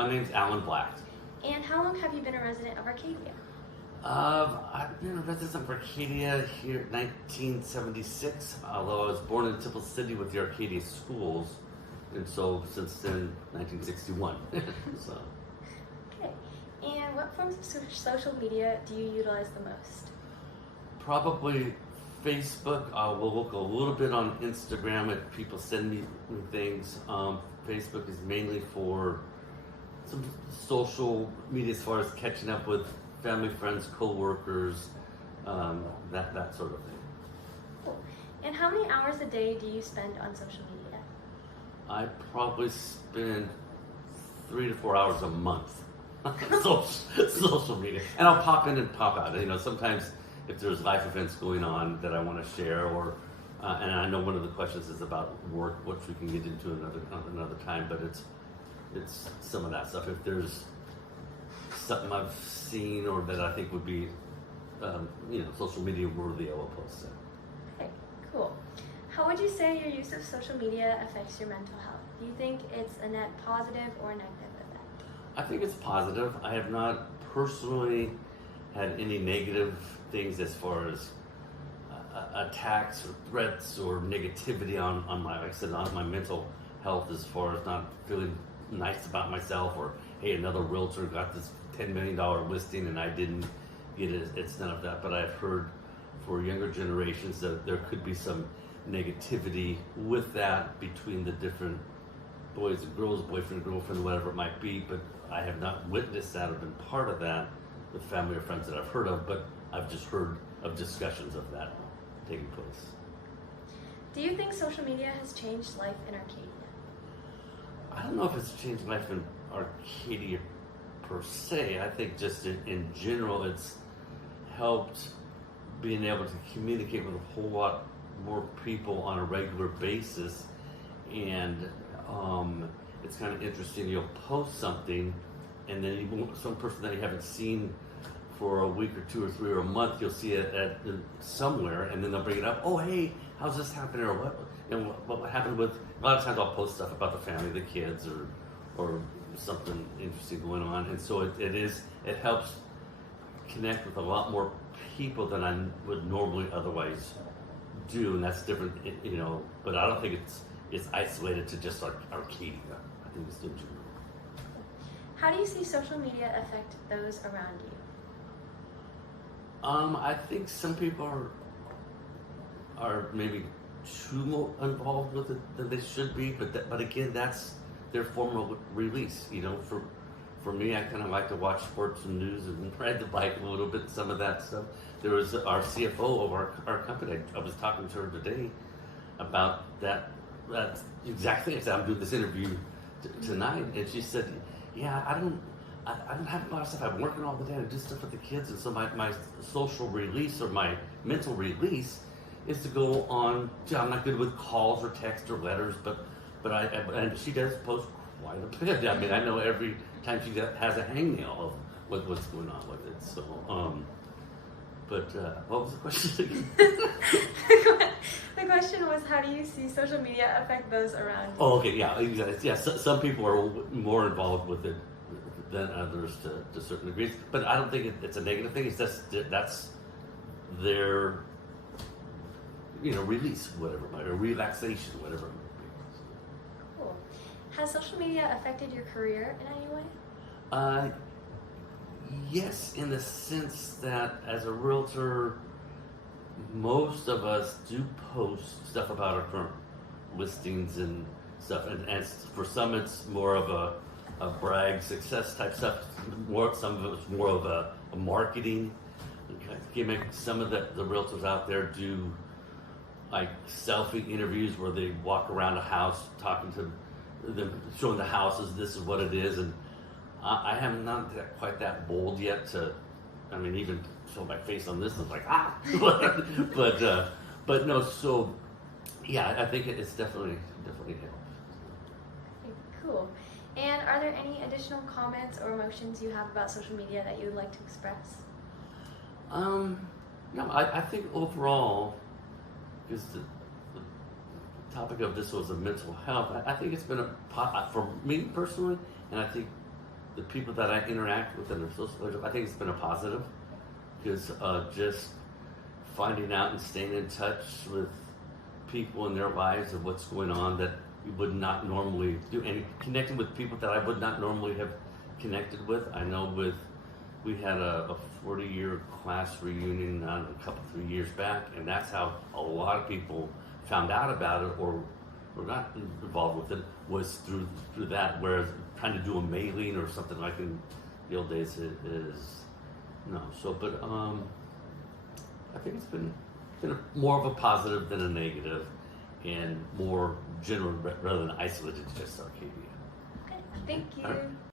My name's Alan Black. And how long have you been a resident of Arcadia? I've been a resident of Arcadia here in 1976, although I was born in Temple City with the Arcadia schools, and so since then, 1961. So. Okay. And what forms of social media do you utilize the most? Probably Facebook. We'll look a little bit on Instagram if people send me things. Facebook is mainly for some social media as far as catching up with family, friends, co-workers, that sort of thing. Cool. And how many hours a day do you spend on social media? I probably spend 3 to 4 hours a month on social media. And I'll pop in and pop out. You know, sometimes if there's life events going on that I want to share, or and I know one of the questions is about work, which we can get into another time, but it's some of that stuff. If there's something I've seen or that I think would be, social media worthy, I will post it. Okay, cool. How would you say your use of social media affects your mental health? Do you think it's a net positive or negative effect? I think it's positive. I have not personally had any negative things as far as attacks or threats or negativity on my, like I said, on my mental health, as far as not feeling nice about myself, or hey, another realtor got this $10 million listing and I didn't get it. It's none of that. But I've heard for younger generations that there could be some negativity with that between the different boys and girls, boyfriend, girlfriend, whatever it might be. But I have not witnessed that or been part of that with family or friends that I've heard of, but I've just heard of discussions of that taking place. Do you think social media has changed life in Arcadia? I don't know if it's changed life in Arcadia per se. I think just in general it's helped being able to communicate with a whole lot more people on a regular basis, and it's kind of interesting. You'll post something and then some person that you haven't seen for a week or 2 or 3 or a month, you'll see it at somewhere, and then they'll bring it up. Oh, hey, how's this happening? Or what happened with? A lot of times I'll post stuff about the family, the kids, or something interesting going on, and so it helps connect with a lot more people than I would normally otherwise do, and that's different, But I don't think it's isolated to just Arcadia. I think it's in general. How do you see social media affect those around you? I think some people are maybe too involved with it than they should be, but again, that's their form of release. For me, I kind of like to watch sports and news and ride the bike a little bit. Some of that stuff. There was our CFO of our company. I was talking to her today about that exact thing. I said, I'm doing this interview tonight, and she said, "Yeah, I don't have a lot of stuff. I'm working all the day. I do stuff with the kids, and so my social release or my mental release is to go on. I'm not good with calls or text or letters, but and she does post quite a bit. I mean, I know every time she has a hangnail of what's going on with it. So, what was the question again? The question was, how do you see social media affect those around you? Oh, okay, yeah, exactly. Yeah, some people are more involved with it than others to certain degrees, but I don't think it's a negative thing. It's just that's their release, whatever, or relaxation, whatever it might be. Cool. Has social media affected your career in any way? Yes, in the sense that as a realtor, most of us do post stuff about our current listings and stuff, and for some it's more of a brag success type stuff. Some of it's more of a marketing gimmick. Some of the realtors out there do like selfie interviews where they walk around a house talking to them, showing the houses, this is what it is, and I am not quite that bold yet to, even show my face on this is like, but no, so yeah, I think it's definitely helped. Okay, cool. And are there any additional comments or emotions you have about social media that you would like to express? No, I think overall, because the topic of this was a mental health, I think it's been for me personally, and I think the people that I interact with in the social, I think it's been a positive because just finding out and staying in touch with people in their lives and what's going on that you would not normally do, and connecting with people that I would not normally have connected with. I know we had a 40-year class reunion a couple 3 years back, and that's how a lot of people found out about it or got involved with it, was through that. Whereas trying to do a mailing or something like in the old days is no. So, but I think it's been more of a positive than a negative, and more general rather than isolated to just Arcadia. Okay, thank you. All right.